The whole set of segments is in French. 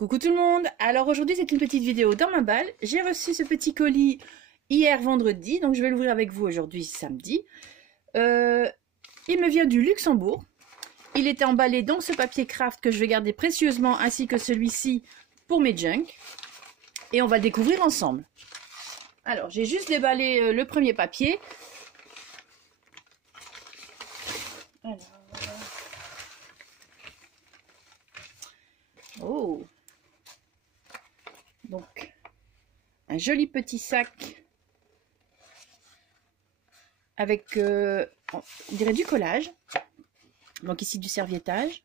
Coucou tout le monde. Alors aujourd'hui c'est une petite vidéo dans ma balle. J'ai reçu ce petit colis hier vendredi, donc je vais l'ouvrir avec vous aujourd'hui samedi. Il me vient du Luxembourg. Il était emballé dans ce papier craft que je vais garder précieusement, ainsi que celui-ci pour mes junk. Et on va le découvrir ensemble. Alors j'ai juste déballé le premier papier. Alors... Oh, donc un joli petit sac avec, on dirait du collage. Donc ici du serviettage.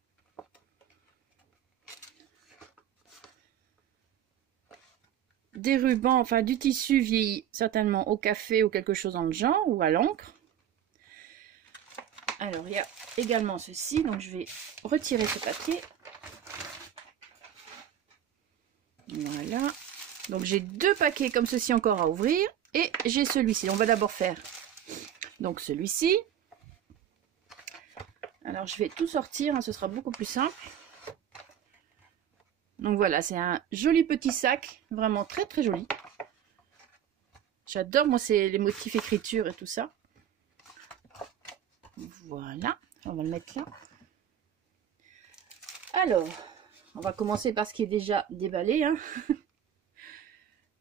Des rubans, enfin du tissu vieilli, certainement au café ou quelque chose dans le genre, ou à l'encre. Alors il y a également ceci, donc je vais retirer ce papier. Voilà, donc j'ai deux paquets comme ceci encore à ouvrir et j'ai celui-ci. On va d'abord faire donc celui-ci. Alors je vais tout sortir, hein, ce sera beaucoup plus simple. Donc voilà, c'est un joli petit sac, vraiment très très joli. J'adore, moi c'est les motifs écriture et tout ça. Voilà, on va le mettre là. Alors, on va commencer par ce qui est déjà déballé, hein.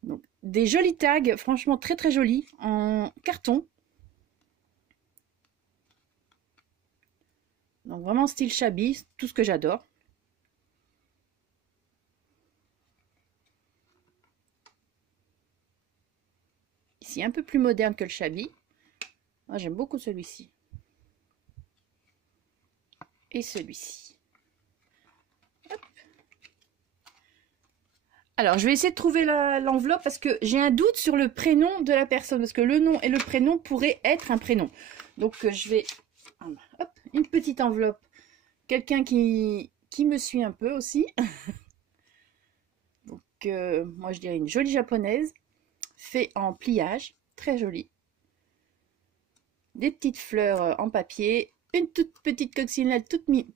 Donc, des jolis tags, franchement très très jolis, en carton. Donc vraiment style shabby, tout ce que j'adore. Ici un peu plus moderne que le shabby. Moi j'aime beaucoup celui-ci. Et celui-ci. Alors, je vais essayer de trouver l'enveloppe parce que j'ai un doute sur le prénom de la personne. Parce que le nom et le prénom pourraient être un prénom. Donc, je vais... Hop, une petite enveloppe. Quelqu'un qui me suit un peu aussi. Donc, moi, je dirais une jolie japonaise. Fait en pliage. Très jolie. Des petites fleurs en papier. Une toute petite coccinelle toute mini.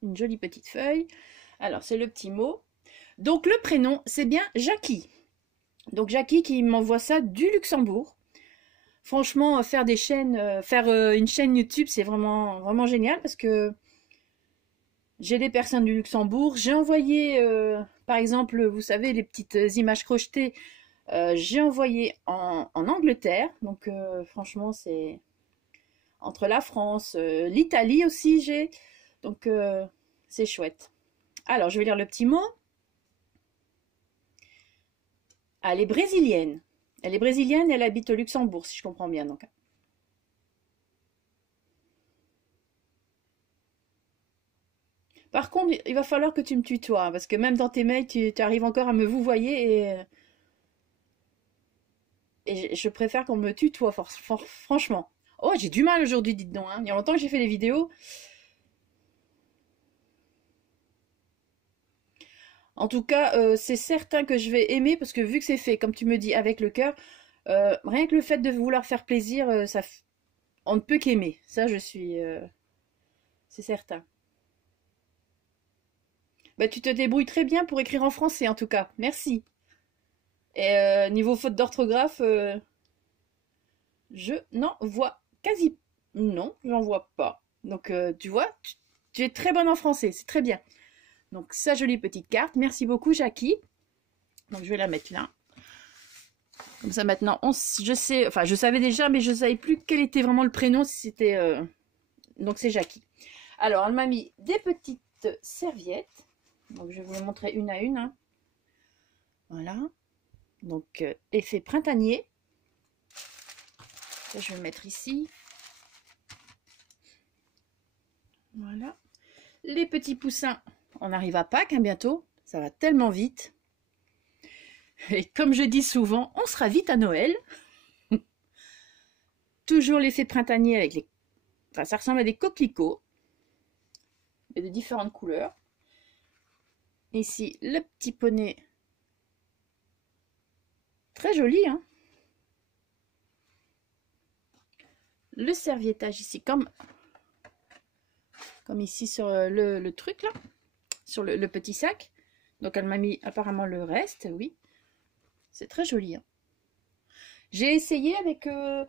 Une jolie petite feuille. Alors, c'est le petit mot. Donc, le prénom, c'est bien Jackie. Donc, Jackie qui m'envoie ça du Luxembourg. Franchement, faire des chaînes, une chaîne YouTube, c'est vraiment, vraiment génial parce que j'ai des personnes du Luxembourg. J'ai envoyé, par exemple, vous savez, les petites images crochetées, j'ai envoyé en Angleterre. Donc, franchement, c'est entre la France, l'Italie aussi, j'ai... Donc, c'est chouette. Alors, je vais lire le petit mot. Ah, elle est brésilienne. Elle est brésilienne et elle habite au Luxembourg, si je comprends bien. Donc. Par contre, il va falloir que tu me tutoies, parce que même dans tes mails, tu arrives encore à me vouvoyer et je préfère qu'on me tutoie, franchement. Oh, j'ai du mal aujourd'hui, dites donc. Hein. Il y a longtemps que j'ai fait les vidéos. En tout cas, c'est certain que je vais aimer parce que vu que c'est fait, comme tu me dis, avec le cœur, rien que le fait de vouloir faire plaisir, on ne peut qu'aimer. Ça, je suis... c'est certain. Bah, tu te débrouilles très bien pour écrire en français, en tout cas. Merci. Et niveau faute d'orthographe, je n'en vois quasi... Non, j'en vois pas. Donc, tu vois, tu es très bonne en français. C'est très bien. Donc, sa jolie petite carte. Merci beaucoup, Jackie. Donc, je vais la mettre là. Comme ça, maintenant, je sais... Enfin, je savais déjà, mais je ne savais plus quel était vraiment le prénom. Si c'était... Donc, c'est Jackie. Alors, elle m'a mis des petites serviettes. Donc, je vais vous les montrer une à une. Hein. Voilà. Donc, effet printanier. Ça, je vais le mettre ici. Voilà. Les petits poussins. On arrive à Pâques, hein, bientôt. Ça va tellement vite. Et comme je dis souvent, on sera vite à Noël. Toujours l'effet printanier avec les... Enfin, ça ressemble à des coquelicots. Mais de différentes couleurs. Ici, le petit poney. Très joli, hein. le serviettage ici, comme ici sur le truc là, sur le petit sac. Donc elle m'a mis apparemment le reste, oui. C'est très joli. Hein. J'ai essayé avec de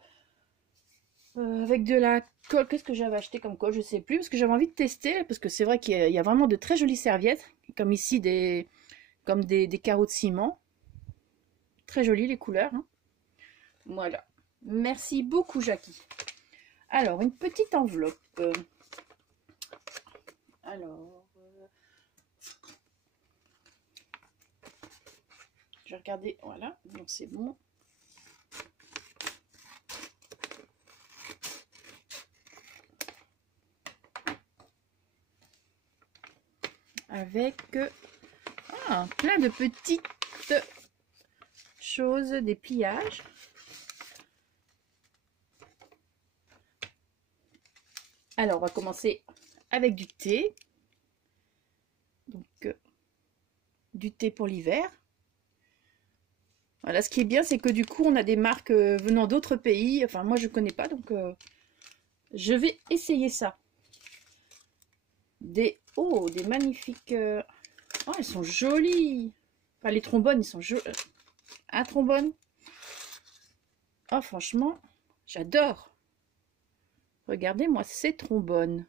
la colle. Qu'est-ce que j'avais acheté comme colle? Je sais plus, parce que j'avais envie de tester, parce que c'est vrai qu'il y a vraiment de très jolies serviettes, comme ici comme des carreaux de ciment. Très jolies les couleurs. Hein. Voilà. Merci beaucoup, Jackie. Alors, une petite enveloppe. Alors, je vais regarder. Voilà, donc c'est bon. Avec plein de petites choses, des pliages. Alors, on va commencer avec du thé. Donc, du thé pour l'hiver. Voilà, ce qui est bien, c'est que du coup, on a des marques venant d'autres pays. Enfin, moi, je ne connais pas, donc je vais essayer ça. Des magnifiques... Oh, elles sont jolies. Enfin, les trombones, ils sont jolis. Un trombone. Oh, franchement, j'adore. Regardez-moi ces trombones.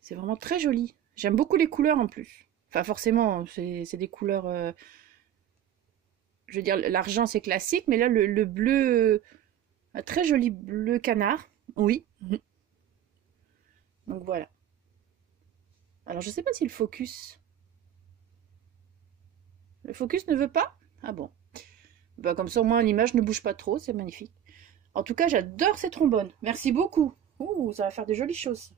C'est vraiment très joli. J'aime beaucoup les couleurs en plus. Enfin, forcément, c'est des couleurs... je veux dire, l'argent, c'est classique. Mais là, le bleu... un très joli bleu canard. Oui. Donc, voilà. Alors, je ne sais pas si le focus... Le focus ne veut pas? Ah bon. Bah, comme ça, au moins, l'image ne bouge pas trop. C'est magnifique. En tout cas, j'adore ces trombones. Merci beaucoup. Ouh, ça va faire de jolies choses.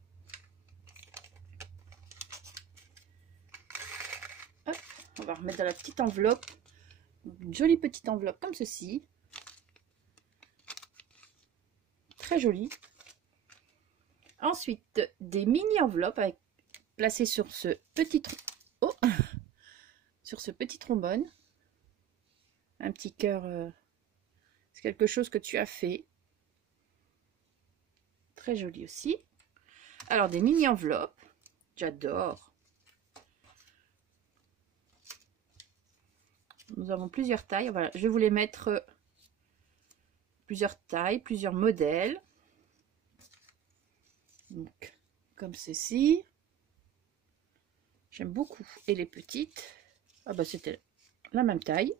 Hop, on va remettre dans la petite enveloppe. Une jolie petite enveloppe comme ceci. Très jolie. Ensuite, des mini-enveloppes placées sur ce petit sur ce petit trombone. Un petit cœur, c'est quelque chose que tu as fait. Très joli aussi. Alors, des mini-enveloppes. J'adore. Nous avons plusieurs tailles. Voilà, je vais vous les mettre plusieurs tailles, plusieurs modèles. Donc, comme ceci. J'aime beaucoup. Et les petites. Ah bah c'était la même taille.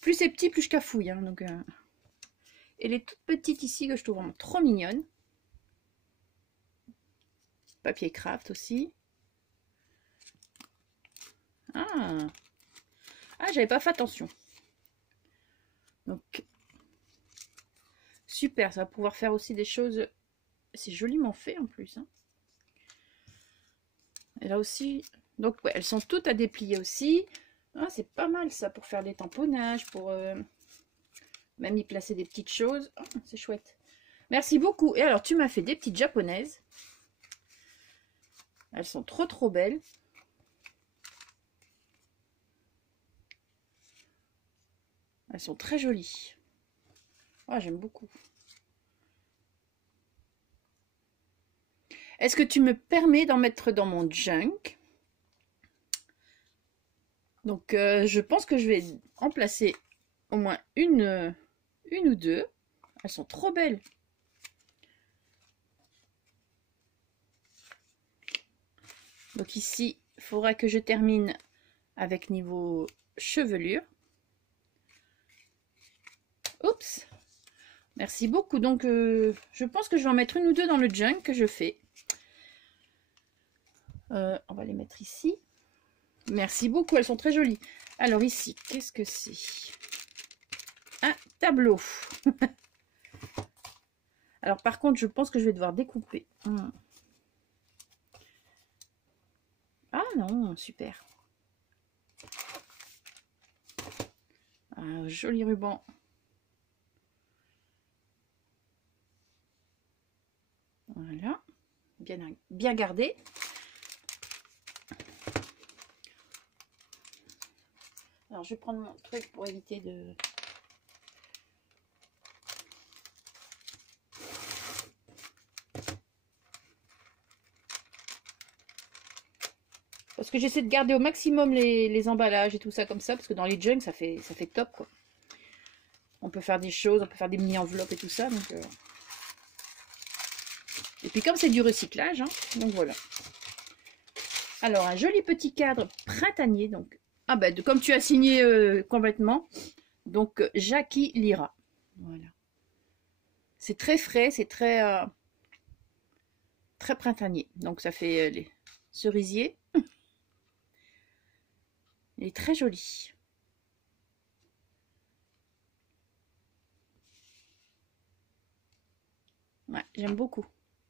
Plus c'est petit, plus je cafouille. Hein, donc, et les toutes petites ici que je trouve vraiment trop mignonnes. Papier craft aussi. Ah, j'avais pas fait attention. Donc, super, ça va pouvoir faire aussi des choses. C'est joliment fait en plus. Hein. Et là aussi, donc ouais, elles sont toutes à déplier aussi. Ah, c'est pas mal ça pour faire des tamponnages, pour même y placer des petites choses. Oh, c'est chouette. Merci beaucoup. Et alors, tu m'as fait des petites japonaises. Elles sont trop belles. Elles sont très jolies. Oh, j'aime beaucoup. Est-ce que tu me permets d'en mettre dans mon junk? Donc, je pense que je vais en placer au moins une ou deux. Elles sont trop belles. Donc ici, il faudra que je termine avec niveau chevelure. Oups. Merci beaucoup. Donc, je pense que je vais en mettre une ou deux dans le junk que je fais. On va les mettre ici. Merci beaucoup, elles sont très jolies. Alors ici, qu'est-ce que c'est? Un tableau. Alors par contre, je pense que je vais devoir découper. Ah non, super. Un joli ruban. Voilà. Bien gardé. Alors, je vais prendre mon truc pour éviter de... Parce que j'essaie de garder au maximum les emballages et tout ça comme ça, parce que dans les junks, ça fait top, quoi. On peut faire des choses, on peut faire des mini-enveloppes et tout ça, donc... Et puis comme c'est du recyclage, hein, donc voilà. Alors, un joli petit cadre printanier, donc... Ah ben, comme tu as signé complètement, donc Jackie Lira. Voilà. C'est très frais, c'est très... très printanier. Donc ça fait les cerisiers. Il est très joli. Ouais, j'aime beaucoup.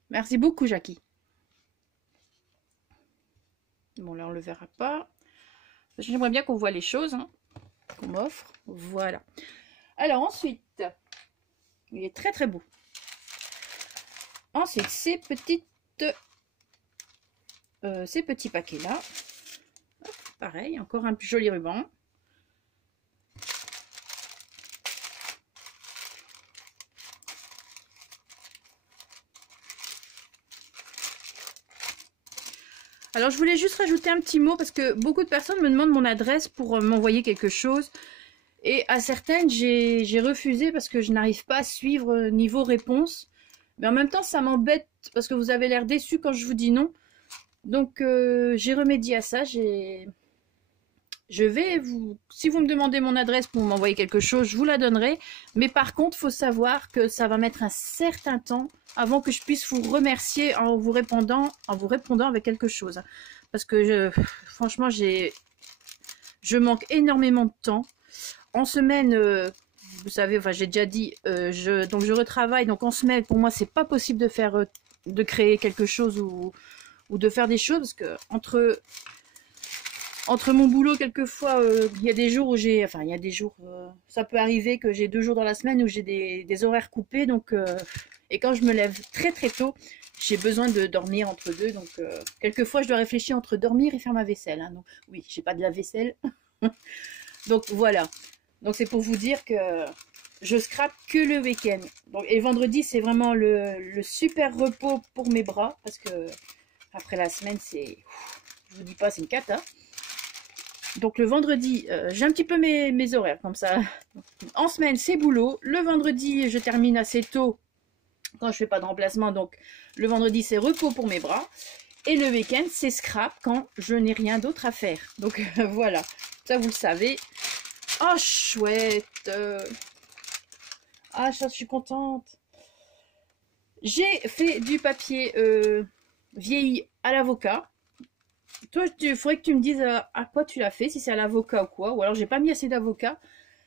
Merci beaucoup, Jackie. Bon, là, on le verra pas. J'aimerais bien qu'on voit les choses hein, qu'on m'offre. Voilà. Alors, ensuite, il est très, très beau. Ensuite, ces petits paquets-là. Pareil, encore un joli ruban. Alors, je voulais juste rajouter un petit mot parce que beaucoup de personnes me demandent mon adresse pour m'envoyer quelque chose. Et à certaines, j'ai refusé parce que je n'arrive pas à suivre niveau réponse. Mais en même temps, ça m'embête parce que vous avez l'air déçus quand je vous dis non. Donc, j'ai remédié à ça. Je vais si vous me demandez mon adresse pour m'envoyer quelque chose, je vous la donnerai. Mais par contre, il faut savoir que ça va mettre un certain temps avant que je puisse vous remercier en vous répondant avec quelque chose. Parce que franchement, je manque énormément de temps. En semaine, vous savez, enfin j'ai déjà dit, donc je retravaille. Donc en semaine, pour moi, c'est pas possible de créer quelque chose ou de faire des choses parce que entre mon boulot, quelquefois, il y a des jours où ça peut arriver que j'ai 2 jours dans la semaine où j'ai des horaires coupés, donc, et quand je me lève très très tôt, j'ai besoin de dormir entre deux, donc quelquefois je dois réfléchir entre dormir et faire ma vaisselle, hein, donc oui, j'ai pas de la vaisselle, donc voilà, donc c'est pour vous dire que je scrape que le week-end, et vendredi c'est vraiment le super repos pour mes bras, parce que après la semaine c'est, je vous dis pas, c'est une cata. Donc le vendredi, j'ai un petit peu mes horaires comme ça. En semaine, c'est boulot. Le vendredi, je termine assez tôt quand je fais pas de remplacement. Donc le vendredi, c'est repos pour mes bras. Et le week-end, c'est scrap quand je n'ai rien d'autre à faire. Donc voilà, ça vous le savez. Oh, chouette. Ah, ça, je suis contente. J'ai fait du papier vieilli à l'avocat. Toi, il faudrait que tu me dises à quoi tu l'as fait, si c'est à l'avocat ou quoi. Ou alors, j'ai pas mis assez d'avocat.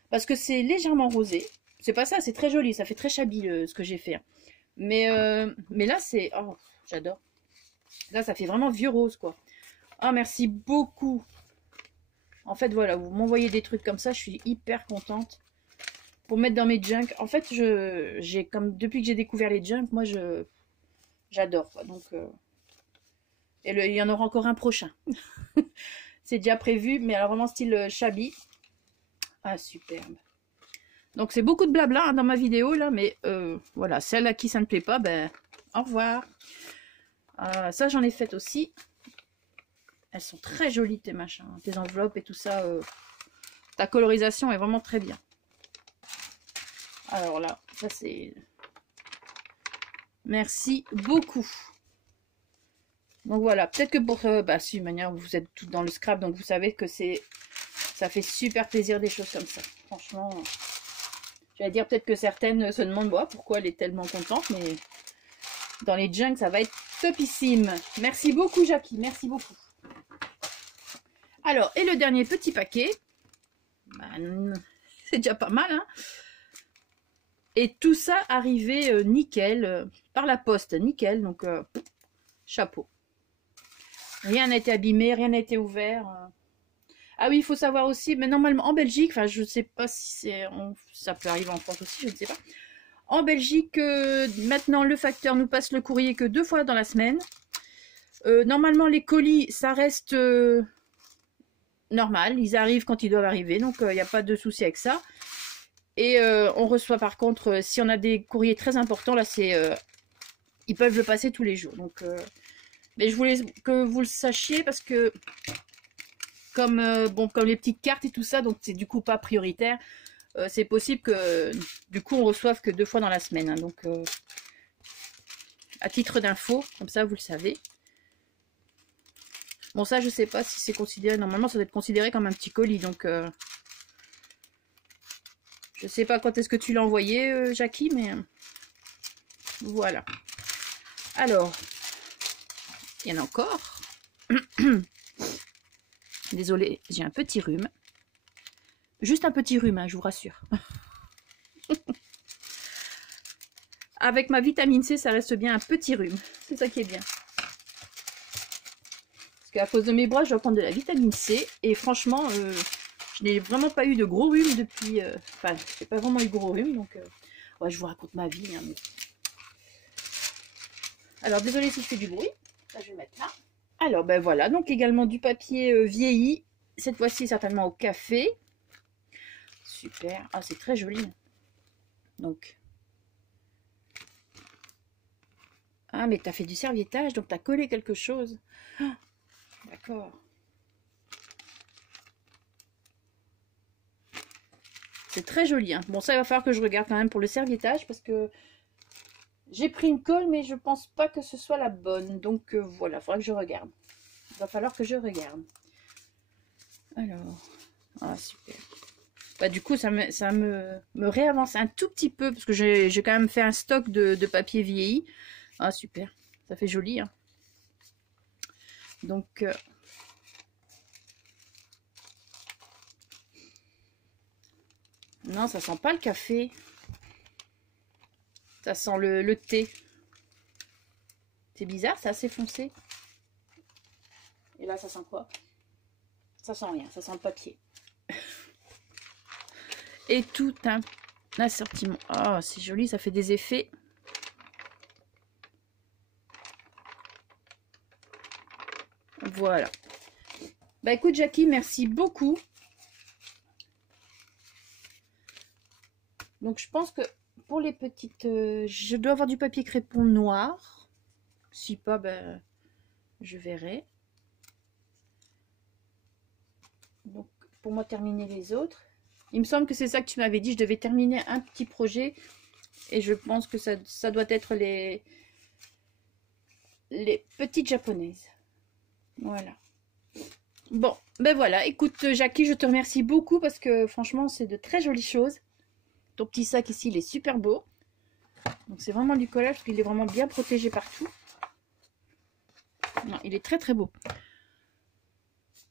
Parce que c'est légèrement rosé. C'est pas ça, c'est très joli. Ça fait très shabby ce que j'ai fait. Mais là, c'est... Oh, j'adore. Là, ça fait vraiment vieux rose, quoi. Ah, merci beaucoup. En fait, voilà, vous m'envoyez des trucs comme ça. Je suis hyper contente. Pour mettre dans mes junks. En fait, depuis que j'ai découvert les junks, moi, j'adore. Donc... Et il y en aura encore un prochain. C'est déjà prévu, mais alors vraiment style shabby. Ah, superbe. Donc c'est beaucoup de blabla hein, dans ma vidéo là, mais voilà, celle à qui ça ne plaît pas, ben au revoir. Ça j'en ai fait aussi. Elles sont très jolies tes machins, tes enveloppes et tout ça. Ta colorisation est vraiment très bien. Alors là, ça c'est... Merci beaucoup. Donc voilà, peut-être que pour... si, de manière, vous êtes toutes dans le scrap, donc vous savez que ça fait super plaisir des choses comme ça. Franchement, j'allais dire peut-être que certaines se demandent pourquoi elle est tellement contente, mais dans les junks, ça va être topissime. Merci beaucoup, Jackie, merci beaucoup. Alors, et le dernier petit paquet, c'est déjà pas mal, hein. Et tout ça arrivé nickel, par la poste, nickel, donc chapeau. Rien n'a été abîmé, rien n'a été ouvert. Ah oui, il faut savoir aussi, mais normalement en Belgique, enfin je ne sais pas si ça peut arriver en France aussi, je ne sais pas. En Belgique, maintenant le facteur nous passe le courrier que 2 fois dans la semaine. Normalement les colis, ça reste normal, ils arrivent quand ils doivent arriver, donc il n'y a pas de souci avec ça. Et on reçoit par contre, si on a des courriers très importants, là c'est, ils peuvent le passer tous les jours. Donc, mais je voulais que vous le sachiez parce que comme bon, comme les petites cartes et tout ça, donc c'est du coup pas prioritaire. C'est possible que du coup on reçoive que 2 fois dans la semaine. Hein, donc à titre d'info, comme ça vous le savez. Bon, ça je sais pas si c'est considéré, normalement ça doit être considéré comme un petit colis, donc je sais pas quand est-ce que tu l'as envoyé, Jackie, mais voilà. Alors, il y en a encore. Désolée, j'ai un petit rhume. Juste un petit rhume, hein, je vous rassure. Avec ma vitamine C, ça reste bien un petit rhume. C'est ça qui est bien. Parce qu'à cause de mes bras, je dois prendre de la vitamine C. Et franchement, je n'ai vraiment pas eu de gros rhume depuis... Enfin, j'ai pas vraiment eu de gros rhume. Donc, ouais, je vous raconte ma vie. Hein, mais... Alors, désolée si je fais du bruit. Ça, je vais mettre là. Alors, ben voilà. Donc, également du papier vieilli. Cette fois-ci, certainement au café. Super. Ah, c'est très joli. Donc... Ah, mais t'as fait du serviettage, donc t'as collé quelque chose. Ah, d'accord. C'est très joli. Hein. Bon, ça, il va falloir que je regarde quand même pour le serviettage, parce que j'ai pris une colle, mais je pense pas que ce soit la bonne. Donc, voilà, il faudra que je regarde. Il va falloir que je regarde. Alors, ah, super. Bah, du coup, ça me réavance un tout petit peu, parce que j'ai quand même fait un stock de papier vieilli. Ah, super. Ça fait joli. Hein. Donc, non, ça sent pas le café. Ça sent le thé. C'est bizarre, c'est assez foncé. Et là, ça sent quoi? Ça sent rien, ça sent le papier. Et tout un assortiment. Oh, c'est joli, ça fait des effets. Voilà. Bah écoute Jackie, merci beaucoup. Donc je pense que pour les petites... je dois avoir du papier crépon noir. Si pas, ben, je verrai. Donc pour moi terminer les autres. Il me semble que c'est ça que tu m'avais dit. Je devais terminer un petit projet. Et je pense que ça doit être les petites japonaises. Voilà. Bon, ben voilà. Écoute, Jackie, je te remercie beaucoup parce que franchement, c'est de très jolies choses. Ton petit sac ici, il est super beau. Donc, c'est vraiment du collage parce qu'il est vraiment bien protégé partout. Non, il est très très beau.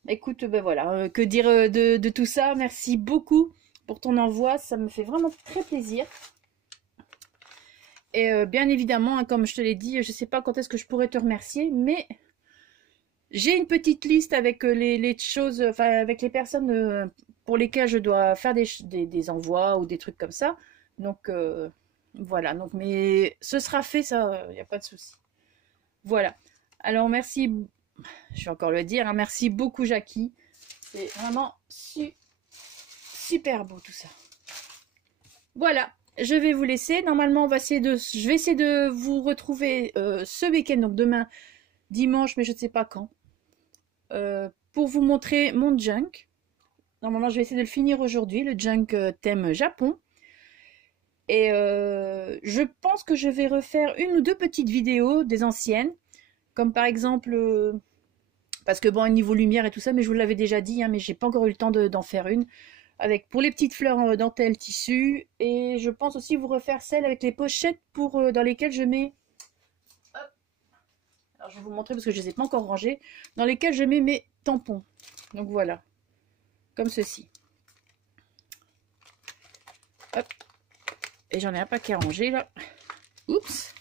Écoute, ben voilà. Que dire de tout ça? Merci beaucoup pour ton envoi. Ça me fait vraiment très plaisir. Et bien évidemment, hein, comme je te l'ai dit, je ne sais pas quand est-ce que je pourrais te remercier, mais... J'ai une petite liste avec les choses, enfin avec les personnes pour lesquelles je dois faire des envois ou des trucs comme ça. Donc voilà, donc mais ce sera fait, ça, il n'y a pas de souci. Voilà. Alors merci, je vais encore le dire, hein, merci beaucoup Jackie. C'est vraiment super beau tout ça. Voilà, je vais vous laisser. Normalement, je vais essayer de vous retrouver ce week-end, donc demain, dimanche, mais je ne sais pas quand. Pour vous montrer mon junk. Normalement, je vais essayer de le finir aujourd'hui, le junk thème Japon. Et je pense que je vais refaire une ou deux petites vidéos des anciennes. Comme par exemple, parce que bon, niveau lumière et tout ça, mais je vous l'avais déjà dit, hein, mais j'ai pas encore eu le temps d'en faire une. Avec pour les petites fleurs en dentelle tissu. Et je pense aussi vous refaire celle avec les pochettes dans lesquelles je mets... Alors, je vais vous montrer parce que je ne les ai pas encore rangés. Dans lesquels je mets mes tampons. Donc, voilà. Comme ceci. Hop. Et j'en ai un paquet rangé, là. Oups.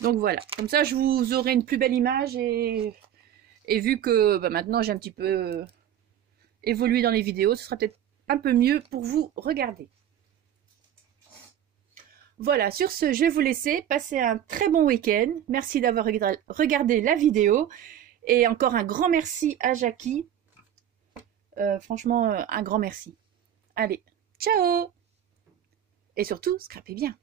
Donc, voilà. Comme ça, je vous aurai une plus belle image. Et vu que bah, maintenant, j'ai un petit peu évolué dans les vidéos, ce sera peut-être un peu mieux pour vous regarder. Voilà, sur ce, je vais vous laisser. Passer un très bon week-end. Merci d'avoir regardé la vidéo. Et encore un grand merci à Jackie Franchement, un grand merci. Allez, ciao! Et surtout, scrapez bien.